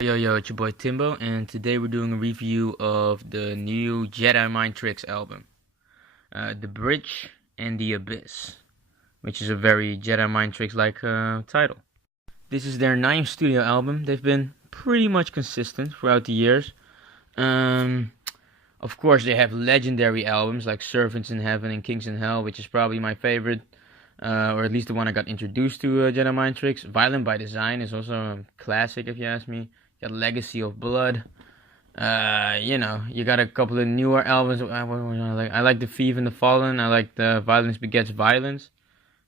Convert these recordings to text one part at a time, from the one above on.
Yo, it's your boy Timbo, and today we're doing a review of the new Jedi Mind Tricks album, The Bridge and the Abyss, which is a very Jedi Mind Tricks-like title. This is their ninth studio album. They've been pretty much consistent throughout the years. Um, of course, they have legendary albums like Servants in Heaven and Kings in Hell, which is probably my favorite, or at least the one I got introduced to Jedi Mind Tricks. Violent by Design is also a classic, if you ask me. Got Legacy of Blood. You got a couple of newer albums. I like The Thief and the Fallen. I like the Violence Begets Violence.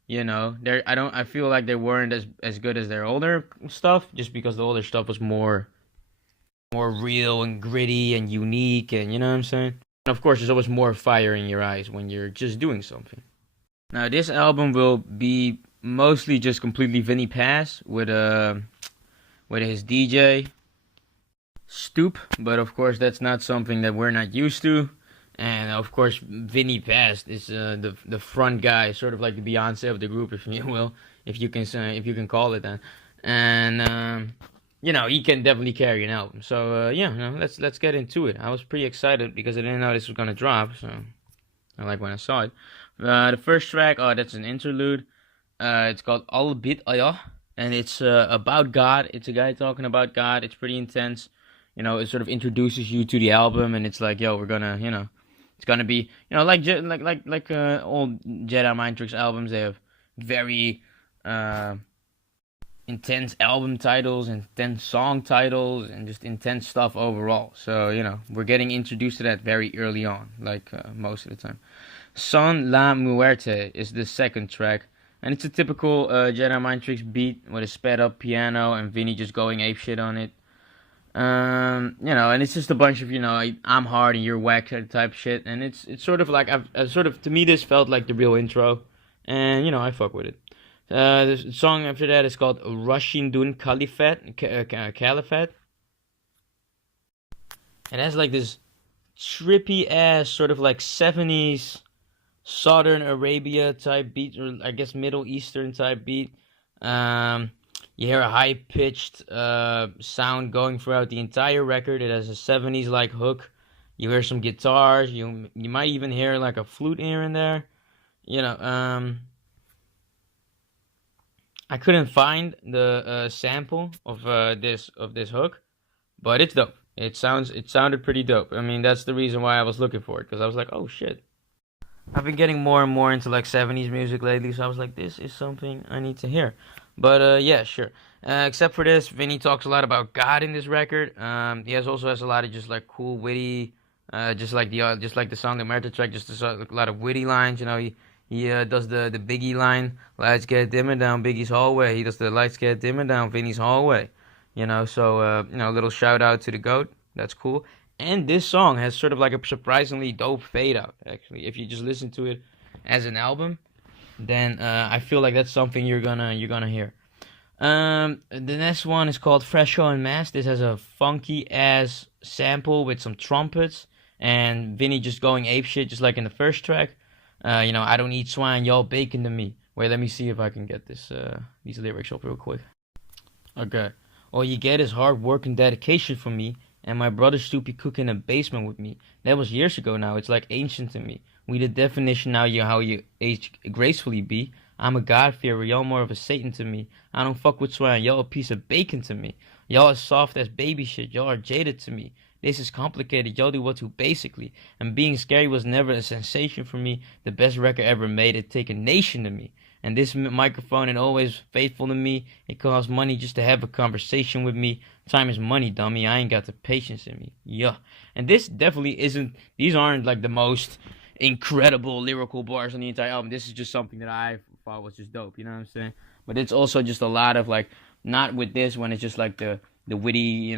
I feel like they weren't as good as their older stuff, just because the older stuff was more real and gritty and unique, and you know what I'm saying. And of course, there's always more fire in your eyes when you're just doing something. Now, this album will be mostly just completely Vinnie Paz with his DJ Toupe, but of course that's not something that we're not used to. And of course, Vinnie Paz is the front guy, sort of like the Beyonce of the group, if you will, if you can call it that. And he can definitely carry an album. So let's get into it. I was pretty excited because I didn't know this was gonna drop, so I like when I saw it. The first track, that's an interlude. It's called Al Bit Ayah, and it's about God. It's a guy talking about God. It's pretty intense. It sort of introduces you to the album, and it's like, yo, we're gonna, it's gonna be, like old Jedi Mind Tricks albums. They have very intense album titles, intense song titles, and just intense stuff overall. So we're getting introduced to that very early on, like most of the time. Son La Muerte is the second track, and it's a typical Jedi Mind Tricks beat with a sped up piano and Vinny just going apeshit on it. And it's just a bunch of, I'm hard and you're whack type shit, and it's sort of like, to me this felt like the real intro, and I fuck with it. The song after that is called Rashidun Caliphate. It has like this trippy ass sort of like 70s Southern Arabia type beat, or I guess Middle Eastern type beat. You hear a high-pitched sound going throughout the entire record. It has a 70s-like hook. You hear some guitars. You might even hear like a flute here and there. I couldn't find the sample of this hook, but it's dope. It sounded pretty dope. I mean, that's the reason why I was looking for it, because I was like, oh shit. I've been getting more and more into like 70s music lately, so I was like, this is something I need to hear. But yeah, sure. Except for this, Vinny talks a lot about God in this record. He also has a lot of just like cool, witty, just like the song, the Muerta track, just a lot of witty lines. He does the Biggie line, lights get dimmer down Biggie's hallway. He does the lights get dimmer down Vinny's hallway. So a little shout out to the GOAT. That's cool. And this song has sort of like a surprisingly dope fade out. Actually, if you just listen to it as an album, then I feel like that's something you're gonna hear. The next one is called Fresh and Mass. This has a funky ass sample with some trumpets and Vinny just going apeshit, just like in the first track. I don't eat swine, y'all bacon to me. Wait, let me see if I can get these lyrics up real quick. Okay. All you get is hard work and dedication from me, and my brother Stoopy cooking in a basement with me. That was years ago now. It's like ancient to me. We the definition now, how you age gracefully be. I'm a God-fearer, y'all more of a Satan to me. I don't fuck with swine, y'all a piece of bacon to me. Y'all are soft as baby shit, y'all are jaded to me. This is complicated, y'all do what to basically. And being scary was never a sensation for me. The best record ever made, it take a nation to me. And this microphone and always faithful to me. It costs money just to have a conversation with me. Time is money, dummy, I ain't got the patience in me. Yeah. And this definitely isn't, these aren't like the most incredible lyrical bars on the entire album. This is just something that I thought was just dope, you know what I'm saying? But it's also just a lot of like, not with this one, it's just like the witty,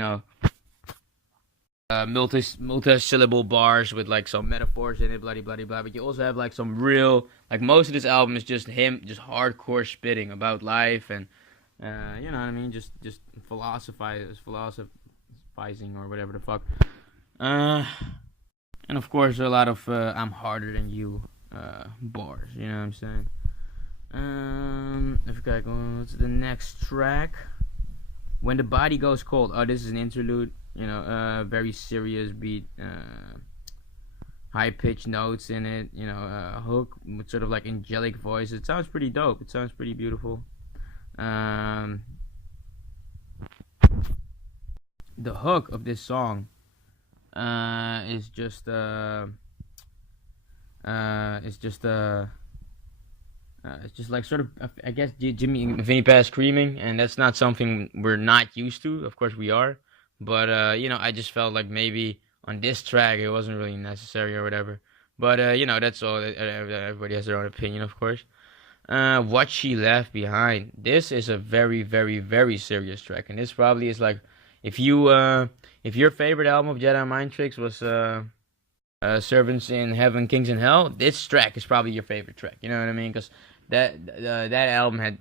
multi-syllable bars with like some metaphors in it, blah blah blah. But you also have like some real, like most of this album is just him just hardcore spitting about life and you know what I mean, just philosophizing or whatever the fuck. And of course a lot of I'm harder than you bars, you know what I'm saying? If we gotta go to the next track. When the Body Goes Cold. Oh, this is an interlude. Very serious beat. High pitched notes in it. Hook with sort of like angelic voice. It sounds pretty dope. It sounds pretty beautiful. The hook of this song is just it's just like sort of, I guess, Vinnie Paz screaming, and that's not something we're not used to. Of course we are, but I just felt like maybe on this track it wasn't really necessary or whatever. But that's all. Everybody has their own opinion, of course. What She Left Behind. This is a very, very, very serious track, and this probably is like, if your favorite album of Jedi Mind Tricks was Servants in Heaven, Kings in Hell, this track is probably your favorite track. You know what I mean? Because that album had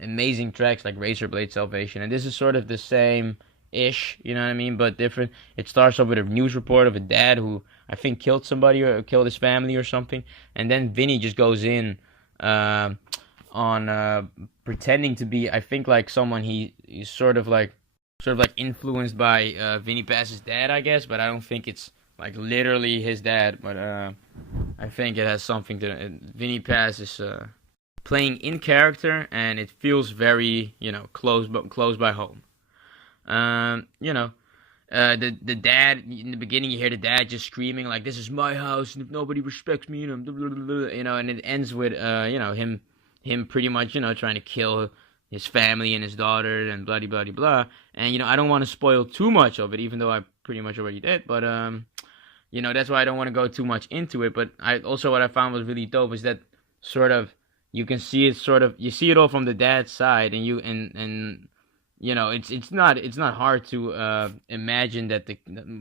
amazing tracks like Razor Blade Salvation, and this is sort of the same ish, you know what I mean, but different. It starts off with a news report of a dad who I think killed somebody or killed his family or something, and then Vinny just goes in on pretending to be, I think, like someone he's sort of like influenced by Vinnie Paz's dad, I guess, but I don't think it's like literally his dad, but I think it has something to it. Vinnie Paz is playing in character, and it feels very, close by home. The dad in the beginning, you hear the dad just screaming like, "This is my house, and if nobody respects me, and it ends with him pretty much trying to kill his family and his daughter and blah blah blah. And I don't want to spoil too much of it, even though I pretty much already did. But that's why I don't want to go too much into it. But what I found was really dope is that sort of you can see it you see it all from the dad's side, and it's not hard to imagine that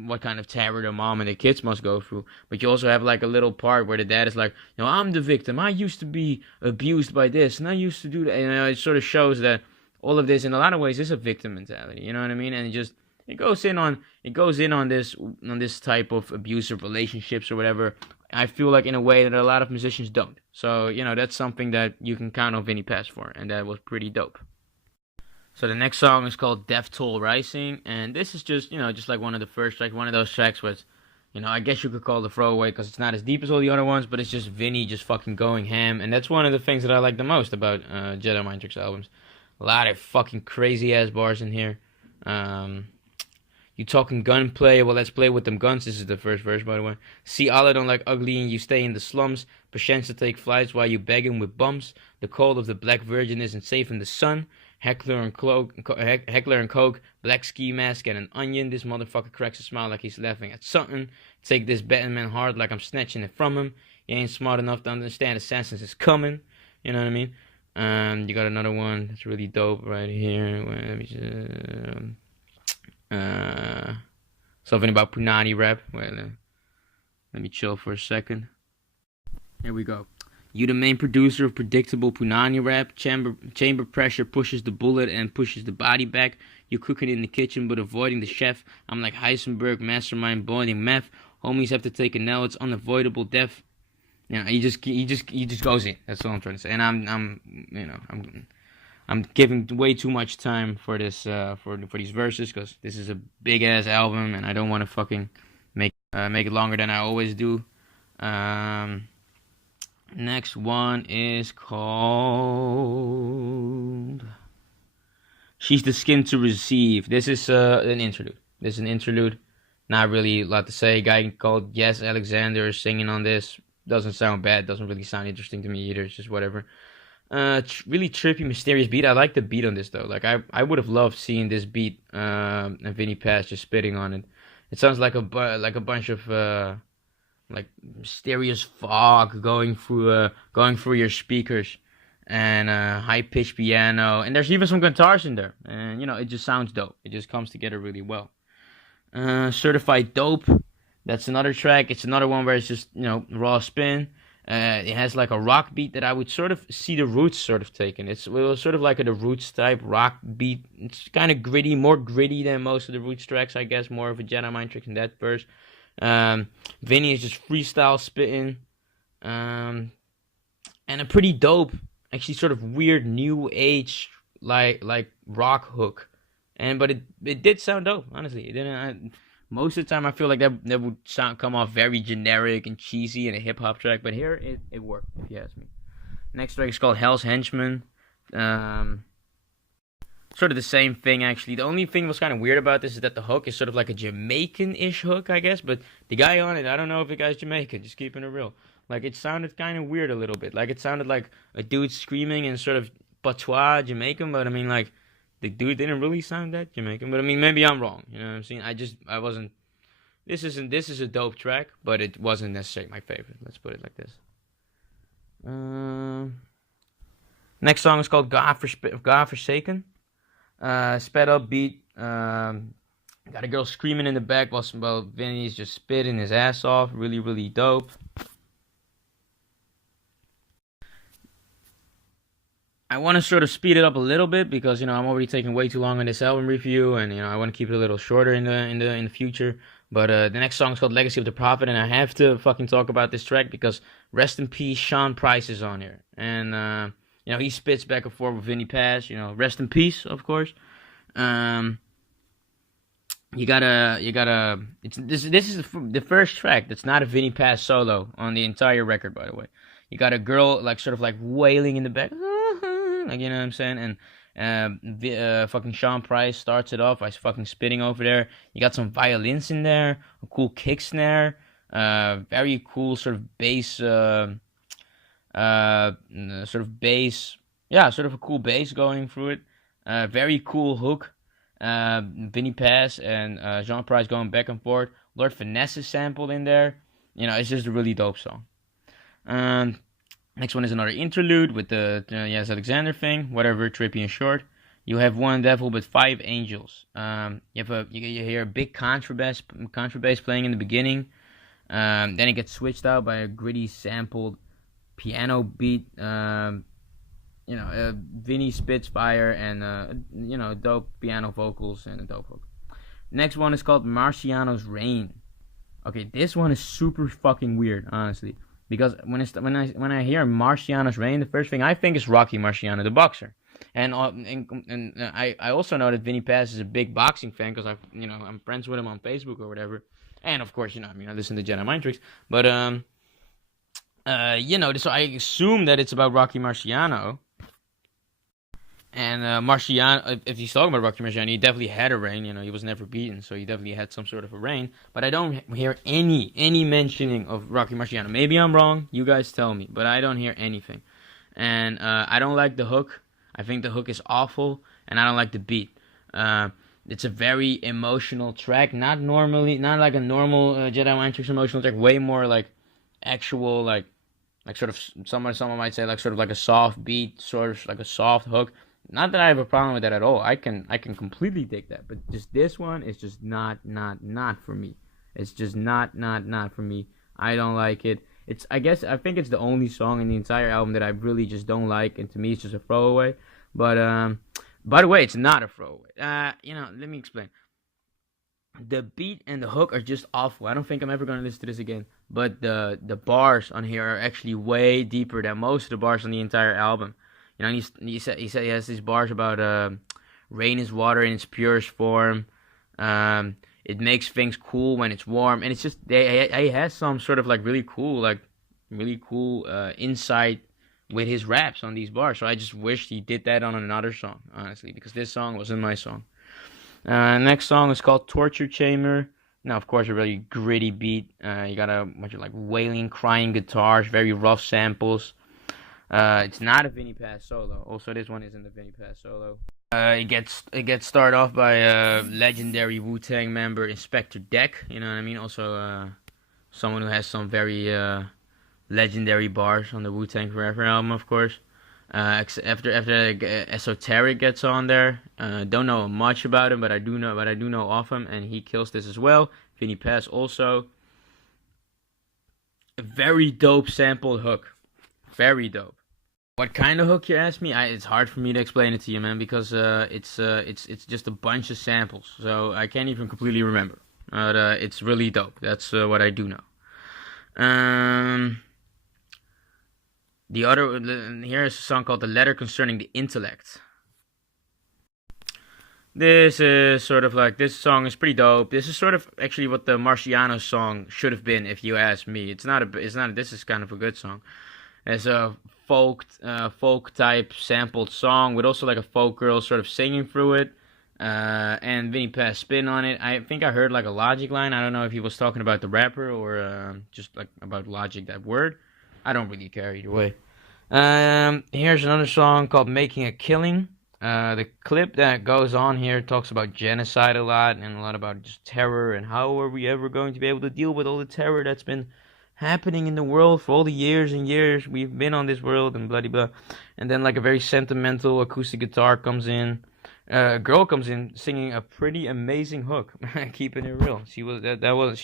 what kind of terror the mom and the kids must go through. But you also have like a little part where the dad is like, I'm the victim. I used to be abused by this, and I used to do that. It sort of shows that all of this, in a lot of ways, is a victim mentality. You know what I mean? And it goes in on this type of abusive relationships or whatever. I feel like in a way that a lot of musicians don't. So that's something that you can count on Vinnie Paz for, and that was pretty dope. So the next song is called Death Toll Rising, and this is just like one of the first tracks, one of those tracks where I guess you could call it a throwaway because it's not as deep as all the other ones, but it's just Vinny just fucking going ham, and that's one of the things that I like the most about Jedi Mind Tricks albums. A lot of fucking crazy ass bars in here. You talking gunplay? Well, let's play with them guns. This is the first verse, by the way. See, Allah don't like ugly, and you stay in the slums. Perchance to take flights while you begging with bumps. The cold of the black virgin isn't safe in the sun. Heckler and Coke, black ski mask and an onion. This motherfucker cracks a smile like he's laughing at something. Take this betting man hard like I'm snatching it from him. You ain't smart enough to understand assassins is coming. You know what I mean? You got another one that's really dope right here. Let me just, something about Punani rap. Well, let me chill for a second. Here we go. You the main producer of predictable Punani rap. Chamber pressure pushes the bullet and pushes the body back. You cooking in the kitchen but avoiding the chef. I'm like Heisenberg, mastermind boiling meth. Homies have to take a L. It's unavoidable death. He just goes in. That's all I'm trying to say. And I'm giving way too much time for this for these verses because this is a big ass album and I don't want to fucking make it longer than I always do. Next one is called She's the Skin to Receive. This is an interlude. Not really a lot to say. A guy called Yes Alexander is singing on this. Doesn't sound bad. Doesn't really sound interesting to me either. It's just whatever. Really trippy, mysterious beat. I like the beat on this though. Like I would have loved seeing this beat and Vinnie Paz just spitting on it. It sounds like a bunch of like mysterious fog going through your speakers, and high pitched piano, and there's even some guitars in there, and it just sounds dope. It just comes together really well. Certified Dope, that's another track. It's another one where it's just raw spin. It has like a rock beat that I would sort of see the Roots sort of taking. It was sort of like the Roots type rock beat. It's kind of gritty, more gritty than most of the Roots tracks, I guess. More of a Jedi Mind Trick in that verse. Vinny is just freestyle spitting, and a pretty dope, actually sort of weird new age like rock hook but it did sound dope. Honestly, it didn't. Most of the time, I feel like that would come off very generic and cheesy in a hip hop track, but here it worked. If you ask me. Next track is called Hell's Henchman. Um, Sort of the same thing actually. The only thing was kind of weird about this is that the hook is sort of like a Jamaican-ish hook, I guess. But the guy on it, I don't know if the guy's Jamaican. Just keeping it real. Like it sounded kind of weird a little bit. Like it sounded like a dude screaming in sort of patois Jamaican. But I mean, like the dude didn't really sound that Jamaican. But I mean, maybe I'm wrong. You know what I'm saying? I wasn't. This is a dope track, but it wasn't necessarily my favorite. Let's put it like this. Next song is called God Forsaken. Sped up beat. Got a girl screaming in the back while Vinny's just spitting his ass off. Really, really dope. I want to sort of speed it up a little bit because I'm already taking way too long on this album review, and I want to keep it a little shorter in the future. But the next song is called Legacy of the Prophet, and I have to fucking talk about this track because rest in peace, Sean Price is on here, and he spits back and forth with Vinnie Paz. Rest in peace, of course. You gotta. This is the first track that's not a Vinnie Paz solo on the entire record, by the way. You got a girl sort of wailing in the back, like you know what I'm saying, and fucking Sean Price starts it off by fucking spitting over there. You got some violins in there, a cool kick snare, very cool sort of bass, sort of bass, yeah, sort of a cool bass going through it. Very cool hook. Vinnie Paz and Jean Price going back and forth. Lord Finesse is sampled in there. It's just a really dope song. Next one is another interlude with the Yes Alexander thing, whatever, trippy and short. You have one devil with 5 angels. You hear a big contrabass playing in the beginning. Then it gets switched out by a gritty sampled piano beat. Vinny spits fire and dope piano vocals and a dope hook. Next one is called Marciano's Reign. Okay, this one is super fucking weird, honestly. Because when I hear Marciano's Reign, the first thing I think is Rocky Marciano, the boxer, and I also know that Vinnie Paz is a big boxing fan because I'm friends with him on Facebook or whatever, and of course I listen to Jedi Mind tricks, but so I assume that it's about Rocky Marciano, and Marciano, if he's talking about Rocky Marciano, he definitely had a reign. He was never beaten, so he definitely had some sort of a reign. But I don't hear any mentioning of Rocky Marciano. Maybe I'm wrong. You guys tell me. But I don't hear anything. And I don't like the hook. I think the hook is awful, and I don't like the beat. It's a very emotional track. Not like a normal Jedi Mind Tricks emotional track. Way more like actual like sort of someone might say like sort of like a soft beat, sort of like a soft hook. Not that I have a problem with that at all. I can completely dig that, but just this one is just not for me. It's just not for me. I don't like it. I think it's the only song in the entire album that I really just don't like, and to me it's just a throwaway. But by the way, it's not a throwaway. Let me explain. The beat and the hook are just awful. I don't think I'm ever gonna listen to this again. But the bars on here are actually way deeper than most of the bars on the entire album. He said he has these bars about rain is water in its purest form. It makes things cool when it's warm, and it's just he has some sort of really cool insight with his raps on these bars. So I just wish he did that on another song, honestly, because this song wasn't my song. Next song is called Torture Chamber. Now, of course, a really gritty beat. You got a bunch of wailing, crying guitars, very rough samples. It's not a Vinnie Paz solo. Also, this one isn't a Vinnie Paz solo. It gets started off by a legendary Wu-Tang member, Inspector Deck. You know what I mean? Also, someone who has some very legendary bars on the Wu-Tang Forever album, of course. After Esoteric gets on there, don't know much about him, but I do know of him, and he kills this as well. Vinnie Paz also. A very dope sampled hook. Very dope. What kind of hook, you ask me? It's hard for me to explain it to you, man, because it's just a bunch of samples, so I can't even completely remember. But it's really dope. That's what I do know. Here's a song called "The Letter Concerning the Intellects." This is sort of like, this song is pretty dope. This is sort of actually what the Marciano song should have been, if you ask me. This is kind of a good song. It's a folk type sampled song with also like a folk girl sort of singing through it. And Vinnie Paz spin on it. I think I heard like a Logic line. I don't know if he was talking about the rapper or just like about Logic, that word. I don't really care either way. Here's another song called Making a Killing. The clip that goes on here talks about genocide a lot and a lot about just terror and how are we ever going to be able to deal with all the terror that's been happening in the world for all the years and years we've been on this world and blah blah blah. And then like a very sentimental acoustic guitar comes in. A girl comes in singing a pretty amazing hook, keeping it real. She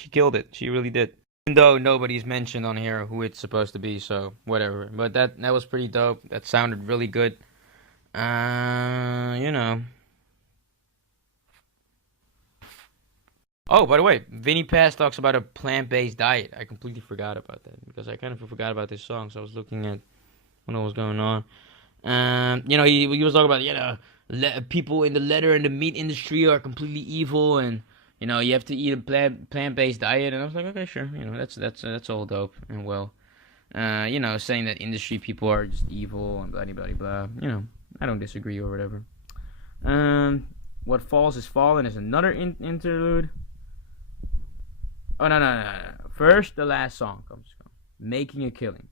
killed it. She really did. Even though nobody's mentioned on here who it's supposed to be, so whatever. But that was pretty dope. That sounded really good. You know. Oh, by the way, Vinnie Paz talks about a plant-based diet. I completely forgot about that because I kind of forgot about this song. So I was looking at what was going on. You know, he was talking about, you know, people in the leather and the meat industry are completely evil, and you know you have to eat a plant-based diet. And I was like, okay, sure, you know that's all dope and well. You know, saying that industry people are just evil and blah blah blah blah. You know, I don't disagree or whatever. What falls is fallen is another interlude. Oh no. First, the last song comes, Making a Killing.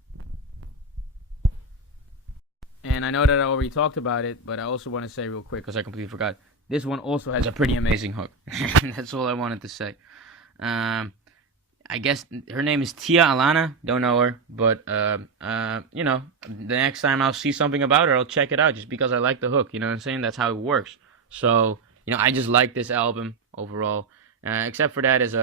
And I know that I already talked about it, but I also want to say real quick, because I completely forgot, this one also has a pretty amazing hook. That's all I wanted to say. I guess her name is Tia Alana. Don't know her, but, you know, the next time I'll see something about her, I'll check it out, just because I like the hook, you know what I'm saying? That's how it works. So, you know, I just like this album overall. Except for that is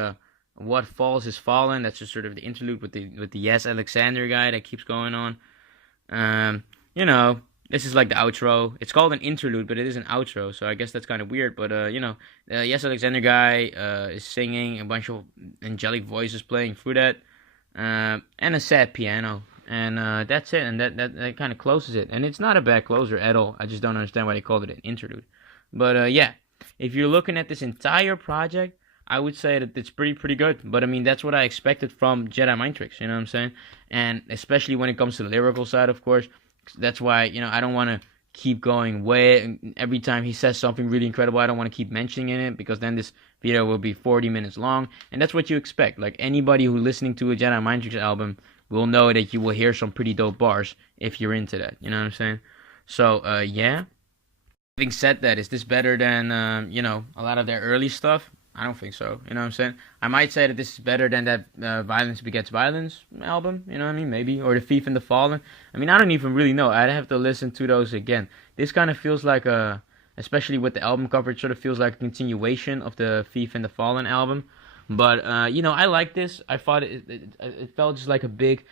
What Falls is Fallen. That's just sort of the interlude with the Yes Alexander guy that keeps going on. You know, this is like the outro. It's called an interlude, but it is an outro, so I guess that's kind of weird. But, you know, the Yes Alexander guy is singing, a bunch of angelic voices playing through that, and a sad piano. And that's it, and that kind of closes it. And it's not a bad closer at all. I just don't understand why they called it an interlude. But, yeah, if you're looking at this entire project, I would say that it's pretty good. But, I mean, that's what I expected from Jedi Mind Tricks, you know what I'm saying? And especially when it comes to the lyrical side, of course. That's why, you know, I don't want to keep going way. Every time he says something really incredible, I don't want to keep mentioning it, because then this video will be 40 minutes long. And that's what you expect. Like, anybody who's listening to a Jedi Mind Tricks album will know that you will hear some pretty dope bars if you're into that. You know what I'm saying? So, yeah. Having said that, is this better than, you know, a lot of their early stuff? I don't think so. You know what I'm saying? I might say that this is better than that Violence Begets Violence album. You know what I mean? Maybe. Or The Thief and the Fallen. I mean, I don't even really know. I'd have to listen to those again. This kind of feels like especially with the album cover, it sort of feels like a continuation of the Thief and the Fallen album. But, you know, I like this. I thought it felt just like a big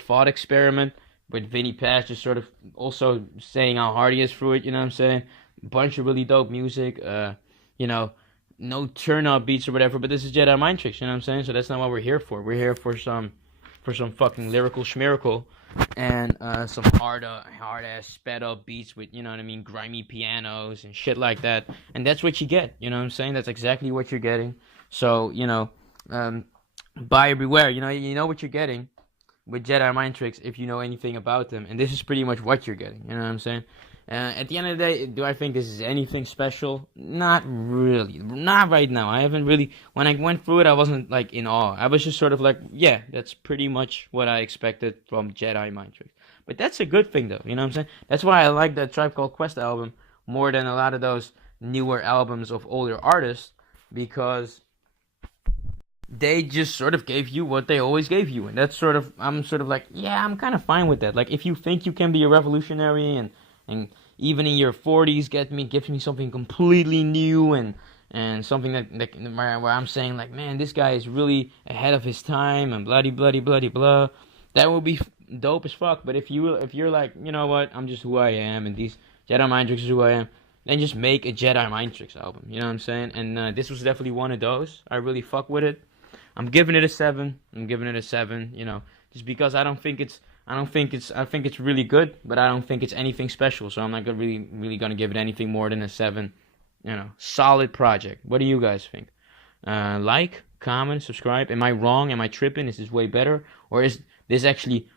thought experiment with Vinnie Paz just sort of also saying how hard he is through it. You know what I'm saying? Bunch of really dope music. You know, no turn-up beats or whatever, but this is Jedi Mind Tricks, you know what I'm saying? So that's not what we're here for. We're here for some fucking lyrical schmiracle and some hard-ass sped-up beats with, you know what I mean, grimy pianos and shit like that. And that's what you get, you know what I'm saying? That's exactly what you're getting. So, you know, buyer beware. You know what you're getting with Jedi Mind Tricks if you know anything about them. And this is pretty much what you're getting, you know what I'm saying? At the end of the day, do I think this is anything special? Not really. Not right now. I haven't really... When I went through it, I wasn't, like, in awe. I was just sort of like, yeah, that's pretty much what I expected from Jedi Mind Tricks. But that's a good thing, though. You know what I'm saying? That's why I like that Tribe Called Quest album more than a lot of those newer albums of older artists. Because they just sort of gave you what they always gave you. And that's sort of... I'm sort of like, yeah, I'm kind of fine with that. Like, if you think you can be a revolutionary and even in your 40s gives me something completely new and something that where I'm saying like, man, this guy is really ahead of his time and bloody blah, that would be dope as fuck. But if you're like, you know what, I'm just who I am and these Jedi Mind Tricks is who I am, then just make a Jedi Mind Tricks album. You know what I'm saying? And this was definitely one of those. I really fuck with it. I'm giving it a 7. You know, just because I think it's really good, but I don't think it's anything special. So I'm not really gonna give it anything more than a 7. solid project. What do you guys think? Like, comment, subscribe. Am I wrong? Am I tripping? Is this way better, or is this actually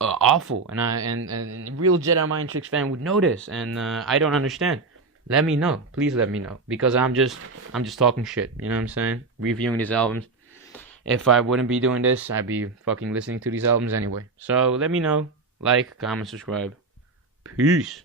awful? And real Jedi Mind Tricks fan would know this, and I don't understand. Let me know, please. Let me know, because I'm just talking shit. You know what I'm saying? Reviewing these albums. If I wouldn't be doing this, I'd be fucking listening to these albums anyway. So let me know. Like, comment, subscribe. Peace.